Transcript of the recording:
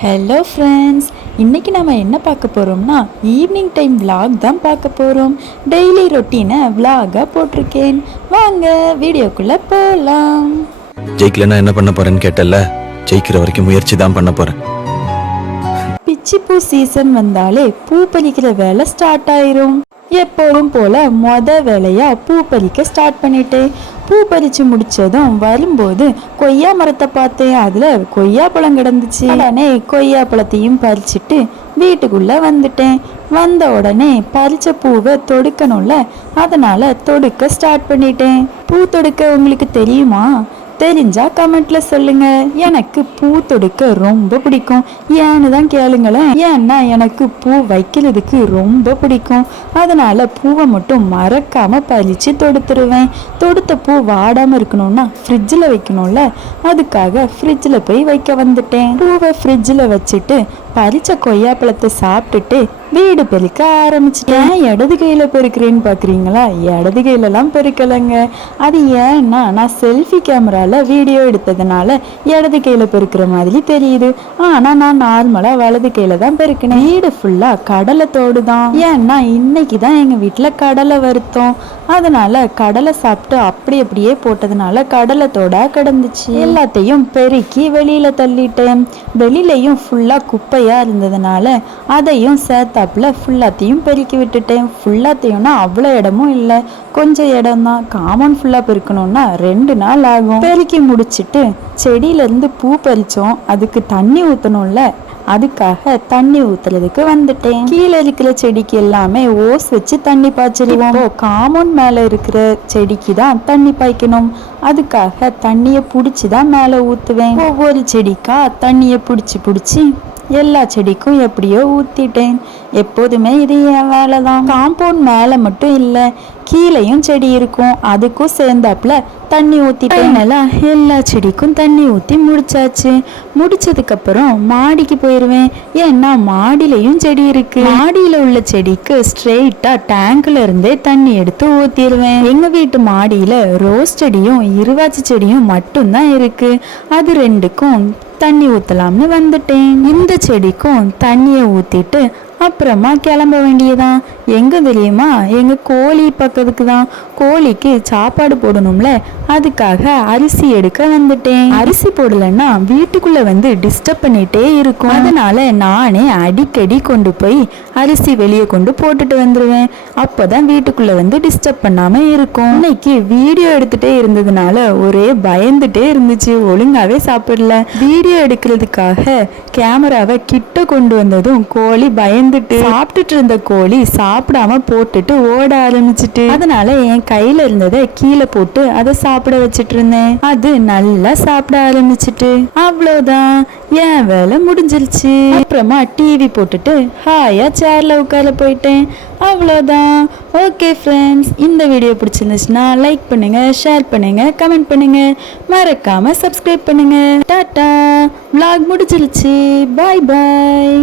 Hello friends, இன்றைக்கி நம்ம என்ன பார்க்க போகிறோம்னா ஈவினிங் டைம் விலாக் தான் பார்க்க போகிறோம். டெய்லி ரொட்டீனை விலாகாக போட்டிருக்கேன். வாங்க வீடியோக்குள்ளே போகலாம். ஜெயிக்கலன்னா என்ன பண்ண போகிறேன்னு கேட்டல, ஜெயிக்கிற வரைக்கும் முயற்சி தான் பண்ண போகிறேன். பிச்சிப்பூ சீசன் வந்தாலே பூ பறிக்கிற வேலை ஸ்டார்ட் ஆயிரும். எப்போதும் போல் வேலையாக பூ பறிக்க ஸ்டார்ட் பண்ணிட்டேன். பூ பறித்து முடித்ததும் வரும்போது கொய்யா மரத்தை பார்த்தேன். அதில் கொய்யா பழம் கிடந்துச்சு. உடனே கொய்யா பழத்தையும் பறிச்சுட்டு வீட்டுக்குள்ளே வந்துட்டேன். வந்த உடனே பறித்த பூவை தொடுக்கணும்ல, அதனால் தொடுக்க ஸ்டார்ட் பண்ணிட்டேன். பூ தொடுக்க உங்களுக்கு தெரியுமா? தெரிஞ்சா கமெண்ட்ல சொல்லுங்க. எனக்கு பூ தொடுக்க ரொம்ப பிடிக்கும். ஏன்னு தான் கேளுங்களேன். ஏன்னா எனக்கு பூ வைக்கிறதுக்கு ரொம்ப பிடிக்கும். அதனால பூவை மட்டும் மறக்காம பறிச்சு தொடுத்துருவேன். தொடுத்த பூ வாடாம இருக்கணும்னா ஃப்ரிட்ஜில் வைக்கணும்ல, அதுக்காக ஃப்ரிட்ஜில் போய் வைக்க வந்துட்டேன். பூவை ஃப்ரிட்ஜில் வச்சுட்டு பறிச்ச கொய்யாப்பழத்தை சாப்பிட்டுட்டு வீடு பெருக்க ஆரம்பிச்சிட்டேன். இடது கையில் பெருக்கிறேன்னு பார்க்குறீங்களா? இடது கையிலலாம் பெருக்கலைங்க. அது ஏன்னா நான் செல்ஃபி கேமராவில் வீடியோ எடுத்ததுனால இடது கையில் பெருக்கிற மாதிரி தெரியுது. ஆனால் நான் நார்மலாக வலது கையில் தான் பெருக்கினேன். வீடு ஃபுல்லாக கடலை தோடு தான். ஏன்னா இன்னைக்கு தான் எங்கள் வீட்டில் கடலை வருத்தோம். அதனால கடலை சாப்பிட்டு அப்படியே போட்டதுனால கடலை தோடா கிடந்துச்சு. எல்லாத்தையும் பெருக்கி வெளியில தள்ளிட்டேன். வெளியிலையும் ஃபுல்லா குப்பையா இருந்ததுனால அதையும் சேர்த்தாப்புல ஃபுல்லாத்தையும் பெருக்கி விட்டுட்டேன். ஃபுல்லாத்தையும்னா அவ்வளோ இடமும் இல்லை, கொஞ்சம் இடம் தான். காமன் ஃபுல்லா பெருக்கணும்னா 2 நாள் ஆகும். பெருக்கி முடிச்சுட்டு செடியிலேருந்து பூ பறிச்சோம். அதுக்கு தண்ணி ஊற்றணும்ல, அதுக்காக தண்ணி ஊத்துறதுக்கு வந்துட்டேன். கீழே இருக்கிற செடிக்கு எல்லாமே ஓஸ் வச்சு தண்ணி பாய்ச்சிருவோம். காமௌண்ட் மேல இருக்கிற செடிக்கு தான் தண்ணி பாய்க்கணும். அதுக்காக தண்ணியை பிடிச்சி தான் மேலே ஊற்றுவேன். ஒவ்வொரு செடிக்கா தண்ணியை பிடிச்சி எல்லா செடிக்கும் எப்படியோ ஊற்றிட்டேன். எப்போதுமே இது என் வேலை தான். காம்பவுண்ட் மேலே மட்டும் இல்லை, கீழேயும் செடி இருக்கும். அதுக்கும் சேர்ந்தாப்புல தண்ணி ஊற்றிட்டேன். எல்லா செடிக்கும் தண்ணி ஊற்றி முடிச்சாச்சு. முடிச்சதுக்கப்புறம் மாடிக்கு போயிடுவேன். ஏன்னா மாடியிலையும் செடி இருக்கு. மாடியில் உள்ள செடிக்கு ஸ்ட்ரெயிட்டாக டேங்க்ல இருந்தே தண்ணி எடுத்து ஊற்றிடுவேன். எங்கள் வீட்டு மாடியில் ரோஸ் செடியும் இருவாச்சி செடியும் மட்டும்தான் இருக்கு. அது 2க்கும் தண்ணி ஊற்றலாம்னு வந்துட்டேன். இந்த செடிக்கும் தண்ணியை ஊற்றிட்டு அப்புறமா கிளம்ப வேண்டியதான். எங்கே தெரியுமா? எங்கள் கோழி பக்கத்துக்கு தான். கோழிக்கு சாப்பாடு போடணும்ல, அதுக்காக அரிசி எடுக்க வந்துட்டேன். அரிசி போடலைன்னா வீட்டுக்குள்ளே வந்து டிஸ்டர்ப் பண்ணிகிட்டே இருக்கும். அதனால நானே அடிக்கடி கொண்டு போய் அரிசி வெளியே கொண்டு போட்டுட்டு வந்துடுவேன். அப்போ தான் வீட்டுக்குள்ளே வந்து டிஸ்டர்ப் பண்ணாமல் இருக்கும். இன்னைக்கு வீடியோ எடுத்துகிட்டே இருந்ததுனால ஒரே பயந்துட்டே இருந்துச்சு. ஒழுங்காகவே சாப்பிடல. வீடியோ எடுக்கிறதுக்காக கேமராவை கிட்ட கொண்டு வந்ததும் கோழி பயந்துட்டு சாப்பிட்டுட்டு இருந்த கோழி சாப்பிடாம போட்டுட்டு ஓட ஆரம்பிச்சிட்டு. அதனால என் கையில இருந்ததை கீழே போட்டு அதை சாப்பிட வச்சிட்டு இருந்தேன். அது நல்லா சாப்பிட ஆரம்பிச்சிட்டு அவ்வளோதான், என் வேலை முடிஞ்சிருச்சு. அப்புறமா டிவி போட்டுட்டு ஹாயா சேர்ல உட்கார போயிட்டேன். அவ்வளோதான். ஓகே ஃப்ரெண்ட்ஸ், இந்த வீடியோ பிடிச்சிருந்துச்சுன்னா லைக் பண்ணுங்க, ஷேர் பண்ணுங்க, கமெண்ட் பண்ணுங்க, மறக்காம சப்ஸ்கிரைப் பண்ணுங்க. டாட்டா. vlog முடிஞ்சிருச்சு. பாய் பாய்.